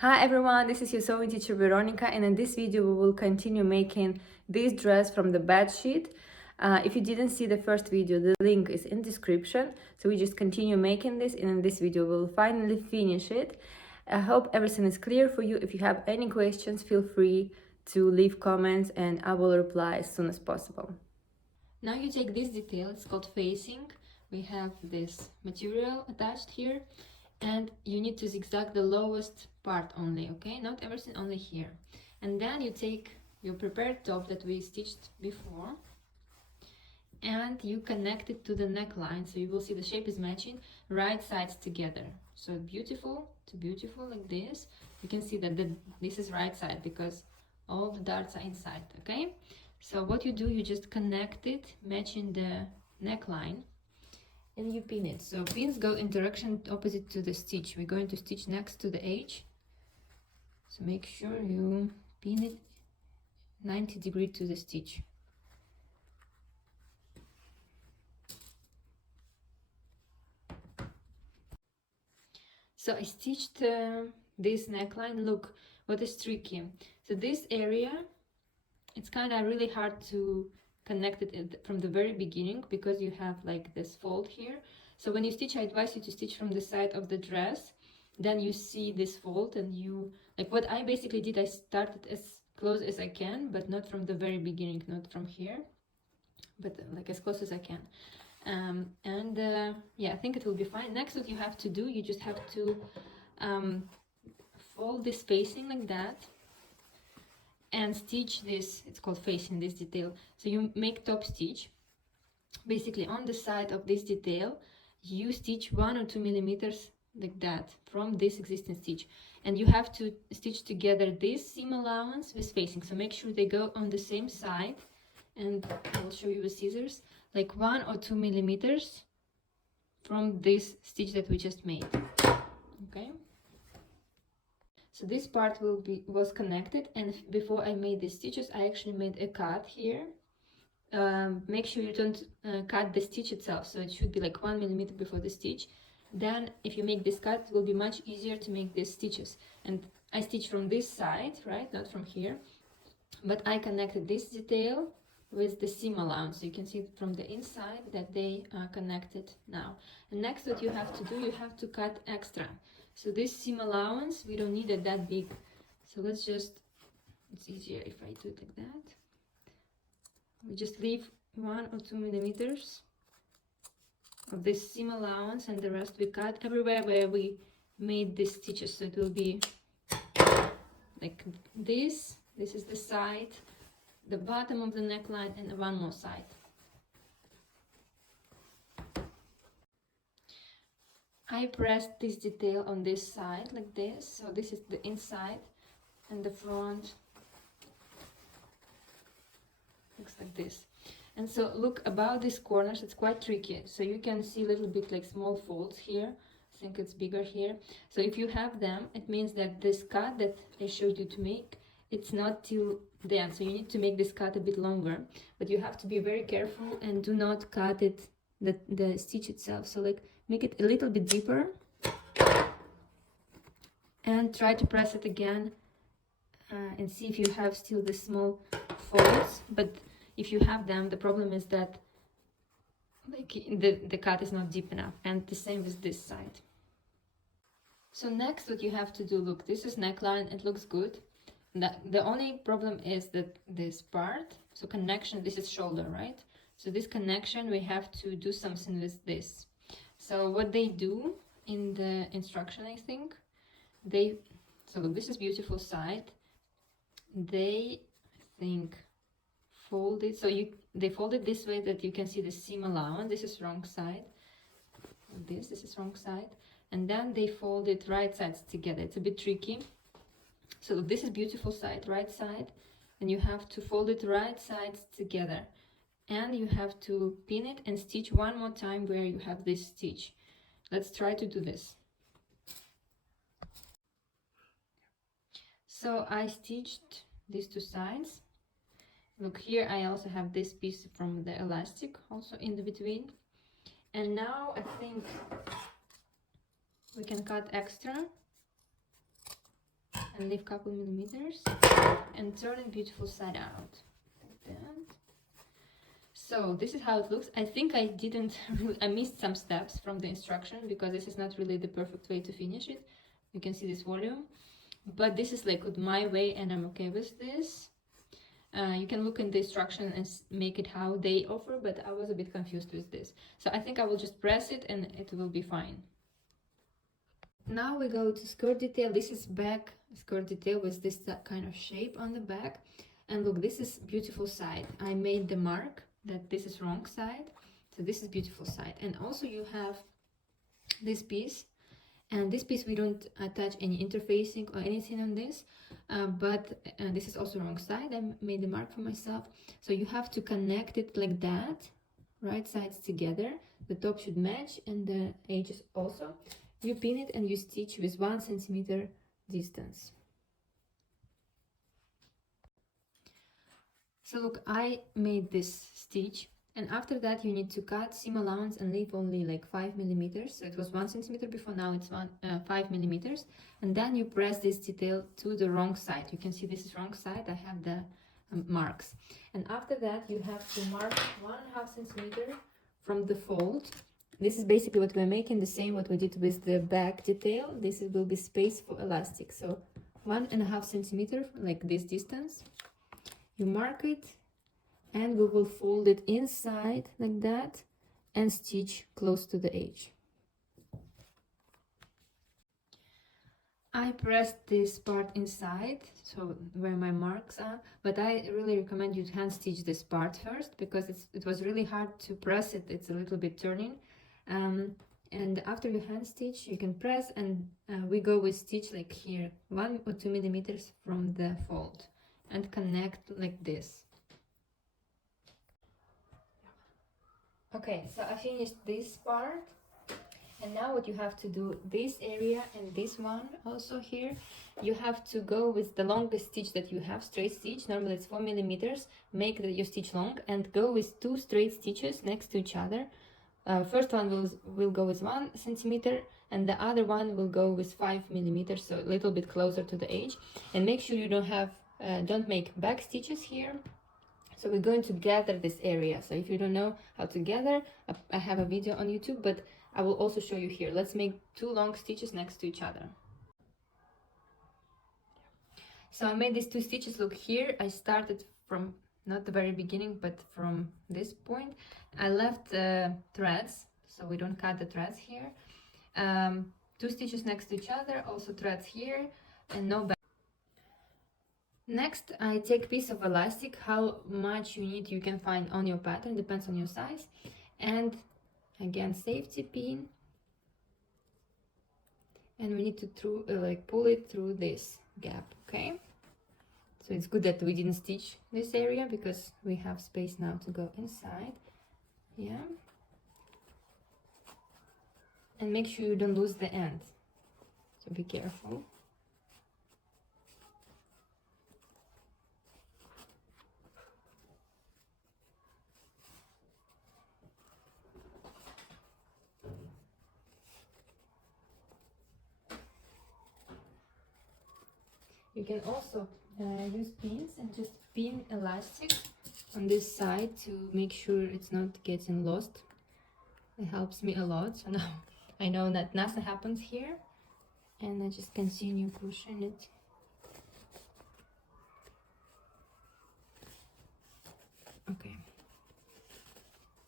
Hi everyone, this is your sewing teacher Veronica, and in this video we will continue making this dress from the bed sheet. If you didn't see the first video, the link is in description. So we just continue making this, and in this video we'll finally finish it. I hope everything is clear for you. If you have any questions, feel free to leave comments and I will reply as soon as possible. Now you take this detail, it's called facing. We have this material attached here, and you need to zigzag the lowest part only, okay? Not everything, only here. And then you take your prepared top that we stitched before and you connect it to the neckline, so you will see the shape is matching, right sides together. So beautiful to beautiful, like this. You can see that this is right side because all the darts are inside, okay? So what you do, you just connect it, matching the neckline, and you pin it. So pins go in direction opposite to the stitch. We're going to stitch next to the edge, so make sure you pin it 90 degrees to the stitch. So I stitched this neckline. Look what is tricky. So this area, it's kind of really hard to connect it from the very beginning because you have like this fold here. So when you stitch, I advise you to stitch from the side of the dress. Then you see this fold, and you, like what I basically did, I started as close as I can, but not from the very beginning, not from here, but like as close as I can. Yeah, I think it will be fine. Next, what you have to do, you just have to fold this facing like that and stitch this. It's called facing, this detail. So you make top stitch. Basically on the side of this detail you stitch 1 or 2 millimeters like that from this existing stitch, and you have to stitch together this seam allowance with facing. So make sure they go on the same side, and I'll show you with scissors, like 1 or 2 millimeters from this stitch that we just made. Okay, so this part was connected, and before I made the stitches I actually made a cut here. Make sure you don't cut the stitch itself, so it should be like 1 millimeter before the stitch. Then if you make this cut, it will be much easier to make these stitches. And I stitch from this side, right, not from here, but I connected this detail with the seam allowance, so you can see from the inside that they are connected now. And next, what you have to do, you have to cut extra. So this seam allowance, we don't need it that big, so let's just, it's easier if I do it like that. We just leave 1 or 2 millimeters of this seam allowance, and the rest we cut everywhere where we made these stitches. So it will be like this. This is the side, the bottom of the neckline, and one more side. I pressed this detail on this side like this. So this is the inside, and the front looks like this. And so look, about these corners, it's quite tricky. So you can see a little bit like small folds here. I think it's bigger here. So if you have them, it means that this cut that I showed you to make, it's not till the end. So you need to make this cut a bit longer, but you have to be very careful and do not cut it, the stitch itself. So like make it a little bit deeper and try to press it again and see if you have still the small folds. But if you have them, the problem is that like the cut is not deep enough, and the same with this side. So next, what you have to do, look, this is neckline, it looks good. The only problem is that this part, so connection, this is shoulder, right? So this connection, we have to do something with this. So what they do in the instruction, I think, so look, this is beautiful side. They think fold it, so they fold it this way that you can see the seam allowance. This is wrong side, this is wrong side, and then they fold it right sides together. It's a bit tricky. So this is beautiful side, right side, and you have to fold it right sides together, and you have to pin it and stitch one more time where you have this stitch. Let's try to do this. So I stitched these two sides. Look, here I also have this piece from the elastic also in the between. And now I think we can cut extra. and leave couple millimeters and turn it beautiful side out like that. So this is how it looks. I think I didn't I missed some steps from the instruction because this is not really the perfect way to finish it. You can see this volume, but this is like my way and I'm okay with this. You can look in the instruction and make it how they offer, but I was a bit confused with this. So I think I will just press it and it will be fine. Now we go to skirt detail. This is back skirt detail with this kind of shape on the back. And look, this is beautiful side. I made the mark that this is wrong side. So this is beautiful side. And also you have this piece. And this piece we don't attach any interfacing or anything on this, but this is also wrong side. I made the mark for myself. So you have to connect it like that, right sides together. The top should match and the edges also. You pin it and you stitch with 1 centimeter distance. So look, I made this stitch. And after that, you need to cut seam allowance and leave only like 5 millimeters. So it was 1 centimeter before, now it's 5 millimeters. And then you press this detail to the wrong side. You can see this is wrong side. I have the marks. And after that, you have to mark 1.5 centimeter from the fold. This is basically what we're making, the same what we did with the back detail. This will be space for elastic. So 1.5 centimeter, like this distance. You mark it. And we will fold it inside like that and stitch close to the edge. I pressed this part inside, so where my marks are, but I really recommend you to hand stitch this part first because it was really hard to press it. It's a little bit turning. And after you hand stitch, you can press and we go with stitch like here, 1 or 2 millimeters from the fold and connect like this. Okay, so I finished this part, and now what you have to do, this area and this one also here, you have to go with the longest stitch that you have, straight stitch. Normally it's 4 millimeters. Make your stitch long and go with 2 straight stitches next to each other. First one will go with 1 centimeter and the other one will go with 5 millimeters, so a little bit closer to the edge. And make sure you don't make back stitches here. So we're going to gather this area. So if you don't know how to gather, I have a video on YouTube, but I will also show you here. Let's make 2 long stitches next to each other. So I made these 2 stitches. Look here, I started from not the very beginning, but from this point. I left threads, so we don't cut the threads here. 2 stitches next to each other, also threads here, and no back. Next, I take piece of elastic. How much you need you can find on your pattern, depends on your size. And again, safety pin. And we need to pull it through this gap, okay? So it's good that we didn't stitch this area because we have space now to go inside. Yeah. And make sure you don't lose the end. So be careful. You can also use pins and just pin elastic on this side to make sure it's not getting lost. It helps me a lot. So now I know that nothing happens here, and I just continue pushing it. Okay.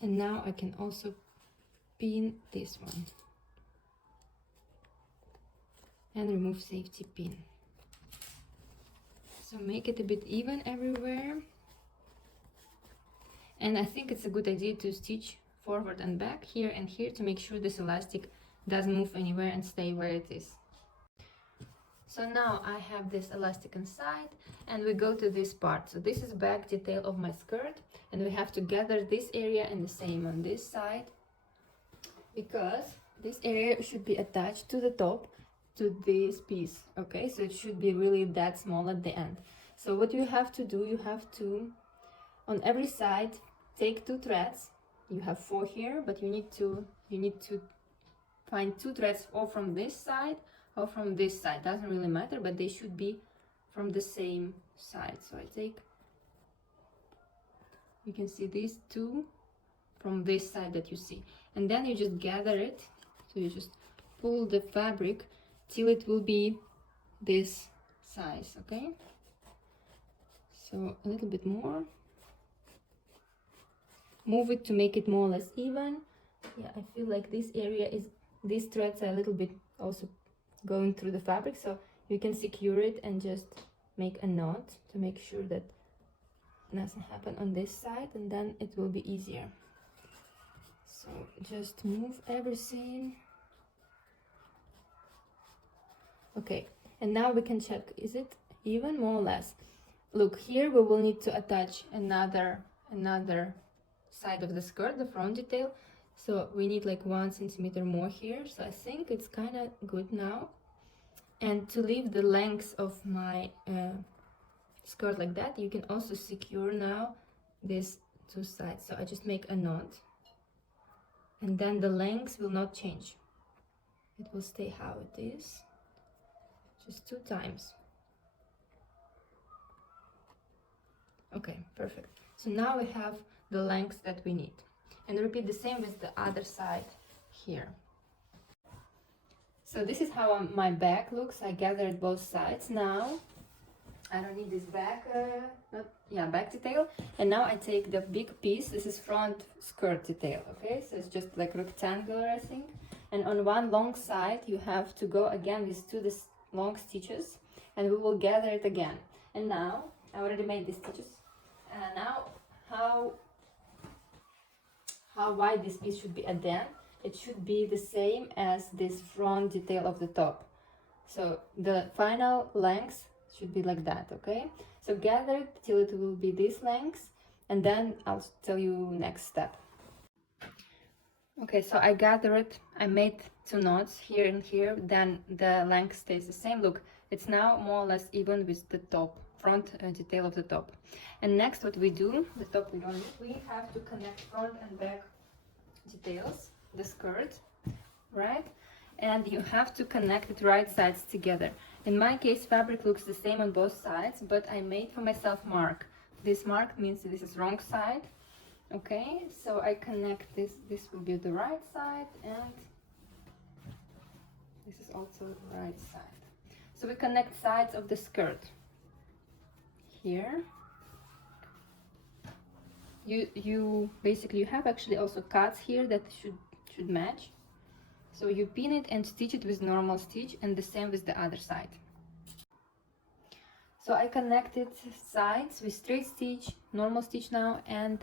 And now I can also pin this one and remove safety pin. So make it a bit even everywhere. And I think it's a good idea to stitch forward and back here and here to make sure this elastic doesn't move anywhere and stay where it is. So now I have this elastic inside and we go to this part. So this is back detail of my skirt and we have to gather this area and the same on this side because this area should be attached to the top to this piece, okay? So it should be really that small at the end. So what you have to do, you have to on every side take 2 threads. You have 4 here, but you need to find 2 threads or from this side or from this side, doesn't really matter, but they should be from the same side. So I take, you can see these two from this side that you see, and then you just gather it. So you just pull the fabric till it will be this size, okay? So a little bit more, move it to make it more or less even. Yeah, I feel like this area is, these threads are a little bit also going through the fabric, so you can secure it and just make a knot to make sure that nothing happen on this side, and then it will be easier. So just move everything. Okay, and now we can check, is it even, more or less? Look, here we will need to attach another side of the skirt, the front detail. So we need like 1 centimeter more here. So I think it's kind of good now. And to leave the length of my skirt like that, you can also secure now these two sides. So I just make a knot, and then the length will not change. It will stay how it is, just 2 times. Okay, perfect. So now we have the length that we need. And repeat the same with the other side here. So this is how my back looks. I gathered both sides. Now I don't need this back, back detail. And now I take the big piece. This is front skirt detail, okay? So it's just like rectangular, I think. And on one long side, you have to go again with 2 long stitches, and we will gather it again. And now I already made these stitches. And now how wide this piece should be at the end. It should be the same as this front detail of the top. So the final length should be like that, okay? So gather it till it will be this length, and then I'll tell you next step. Okay, so I gathered, I made 2 knots here and here, then the length stays the same. Look, it's now more or less even with the top, front detail of the top. And next what we do, the top we don't need, we have to connect front and back details, the skirt, right? And you have to connect the right sides together. In my case, fabric looks the same on both sides, but I made for myself mark. This mark means this is wrong side. Okay, so I connect this will be the right side, and this is also the right side. So we connect sides of the skirt here. You basically, you have actually also cuts here that should match. So you pin it and stitch it with normal stitch, and the same with the other side. So I connected sides with straight stitch, normal stitch now, and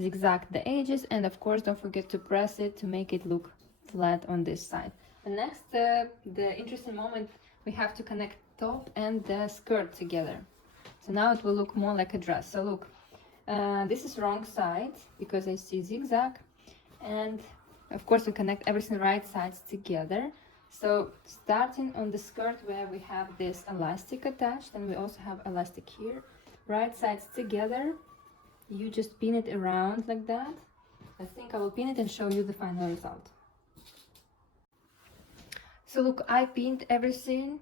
zigzag the edges, and of course don't forget to press it to make it look flat on this side. And next, the interesting moment, we have to connect top and the skirt together. So now it will look more like a dress. So look, this is wrong side because I see zigzag, and of course we connect everything right sides together. So starting on the skirt where we have this elastic attached, and we also have elastic here, right sides together, you just pin it around like that. I think I will pin it and show you the final result. So look, I pinned everything.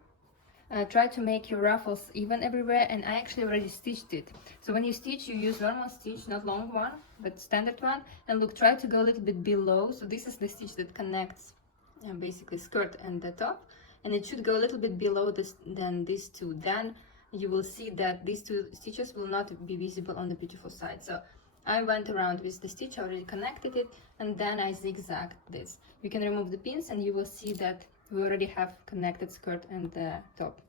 Try to make your ruffles even everywhere, and I actually already stitched it. So when you stitch, you use normal stitch, not long one, but standard one. And look, try to go a little bit below. So this is the stitch that connects basically skirt and the top, and it should go a little bit below this than these two. Then you will see that these 2 stitches will not be visible on the beautiful side. So I went around with the stitch, I already connected it, and then I zigzagged this. You can remove the pins and you will see that we already have connected skirt and the top.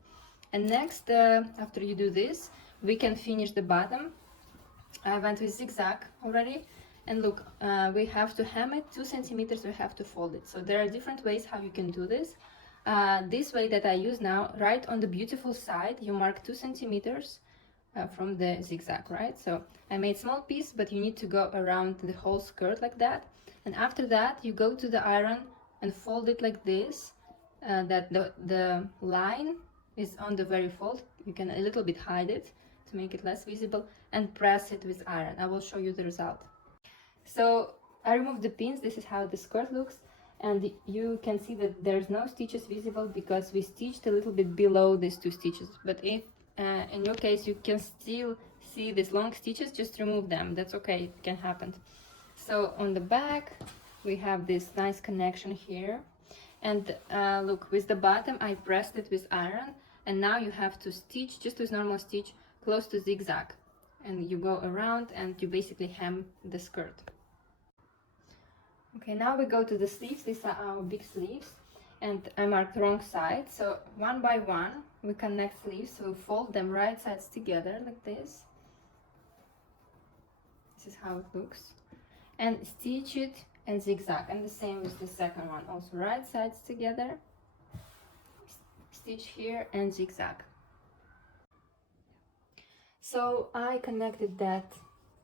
And next, after you do this, we can finish the bottom. I went with zigzag already, and look, we have to hem it 2 centimeters, we have to fold it. So there are different ways how you can do this. This way that I use now, right on the beautiful side, you mark 2 centimeters from the zigzag, right? So I made small piece, but you need to go around the whole skirt like that. And after that, you go to the iron and fold it like this, that the line is on the very fold. You can a little bit hide it to make it less visible, and press it with iron. I will show you the result. So I removed the pins. This is how the skirt looks. and you can see that there's no stitches visible because we stitched a little bit below these 2 stitches. But if in your case you can still see these long stitches, just remove them. That's okay, it can happen. So on the back we have this nice connection here, and look, with the bottom I pressed it with iron, and now you have to stitch just with normal stitch close to zigzag, and you go around and you basically hem the skirt. Okay, now we go to the sleeves. These are our big sleeves, and I marked wrong side, so one by one we connect sleeves. So fold them right sides together like this. This is how it looks, and stitch it and zigzag, and the same with the second one, also right sides together, stitch here and zigzag. So I connected that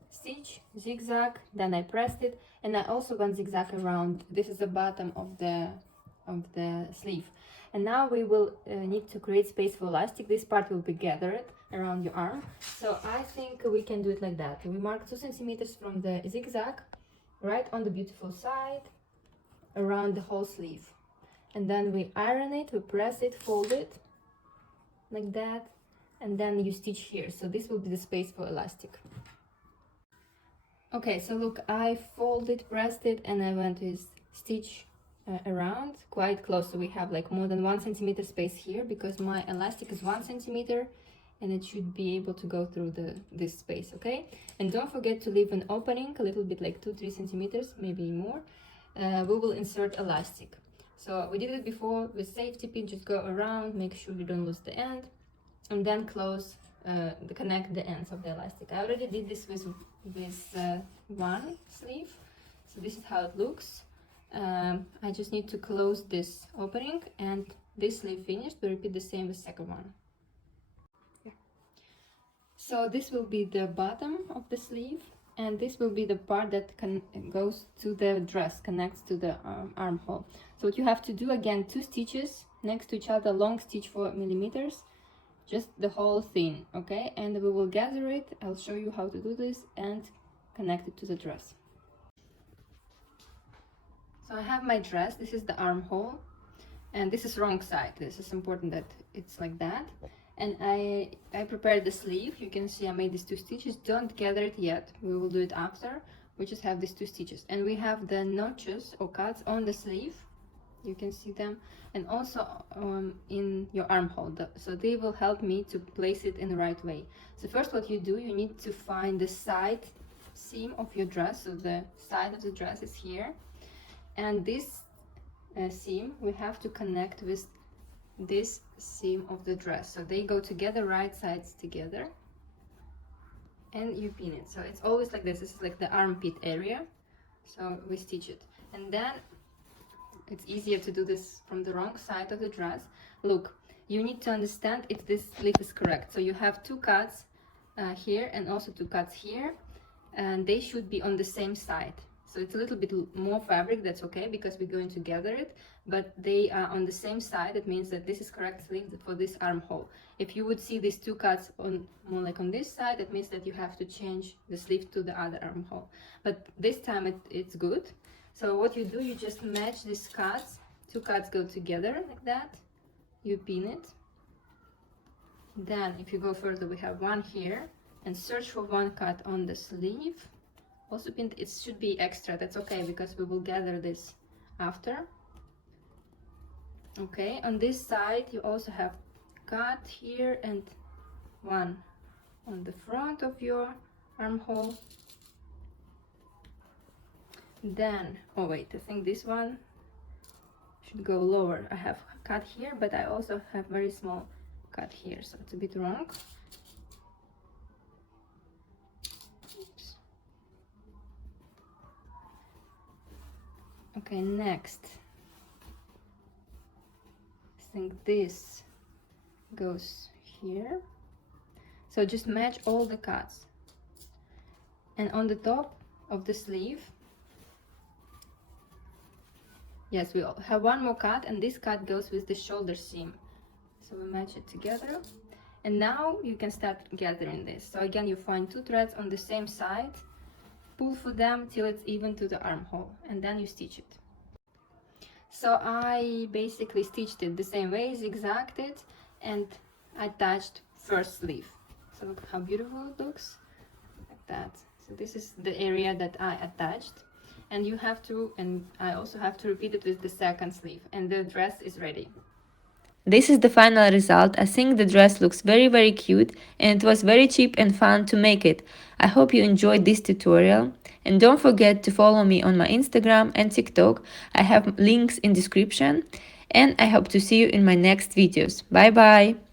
stitch, zigzag, then I pressed it, and I also went zigzag around. This is the bottom of the sleeve, and now we will need to create space for elastic. This part will be gathered around your arm, so I think we can do it like that. We mark 2 centimeters from the zigzag right on the beautiful side around the whole sleeve, and then we iron it, we press it, fold it like that, and then you stitch here. So this will be the space for elastic. Okay, so look, I folded, pressed it, and I went with stitch around quite close. So we have like more than 1 centimeter space here because my elastic is 1 centimeter, and it should be able to go through this space. Okay, and don't forget to leave an opening a little bit, like 2-3 centimeters, maybe more. We will insert elastic. So we did it before with safety pin. Just go around, make sure you don't lose the end, and then close connect the ends of the elastic. I already did this with one sleeve, so this is how it looks. I just need to close this opening, and this sleeve finished. We repeat the same with second one. Yeah. So this will be the bottom of the sleeve, and this will be the part that goes to the dress, connects to the armhole. So what you have to do, again, 2 stitches next to each other, long stitch 4 millimeters, just the whole thing. Okay, and we will gather it. I'll show you how to do this and connect it to the dress. So I have my dress. This is the armhole, and this is wrong side. This is important that it's like that. And I prepared the sleeve. You can see I made these 2 stitches. Don't gather it yet, we will do it after. We just have these 2 stitches, and we have the notches or cuts on the sleeve. You can see them, and also in your armhole, so they will help me to place it in the right way. So first, what you do, you need to find the side seam of your dress. So the side of the dress is here, and this seam we have to connect with this seam of the dress, so they go together, right sides together, and you pin it. So it's always like this. This is like the armpit area, so we stitch it, and then it's easier to do this from the wrong side of the dress. Look, you need to understand if this sleeve is correct. So you have 2 cuts here and also 2 cuts here, and they should be on the same side. So it's a little bit more fabric, that's okay, because we're going to gather it, but they are on the same side. It means that this is correct sleeve for this armhole. If you would see these 2 cuts on more like on this side, it means that you have to change the sleeve to the other armhole. But this time it's good. So what you do, you just match these cuts. 2 cuts go together like that. You pin it. Then if you go further, we have 1 here, and search for 1 cut on the sleeve. Also pinned. It should be extra, that's okay, because we will gather this after. Okay, on this side you also have cut here and 1 on the front of your armhole. Then, oh wait, I think this one should go lower. I have cut here, but I also have very small cut here, so it's a bit wrong. Oops. Okay, next, I think this goes here. So just match all the cuts, and on the top of the sleeve, yes, we have 1 more cut, and this cut goes with the shoulder seam. So we match it together, and now you can start gathering this. So again, you find 2 threads on the same side, pull for them till it's even to the armhole, and then you stitch it. So I basically stitched it the same way, zigzagged it, and attached first sleeve. So look how beautiful it looks, like that. So this is the area that I attached, and you have to, and I also have to repeat it with the second sleeve, and the dress is ready. This is the final result. I think the dress looks very cute, and it was very cheap and fun to make it. I hope you enjoyed this tutorial, and don't forget to follow me on my Instagram and TikTok. I have links in description, and I hope to see you in my next videos. Bye bye!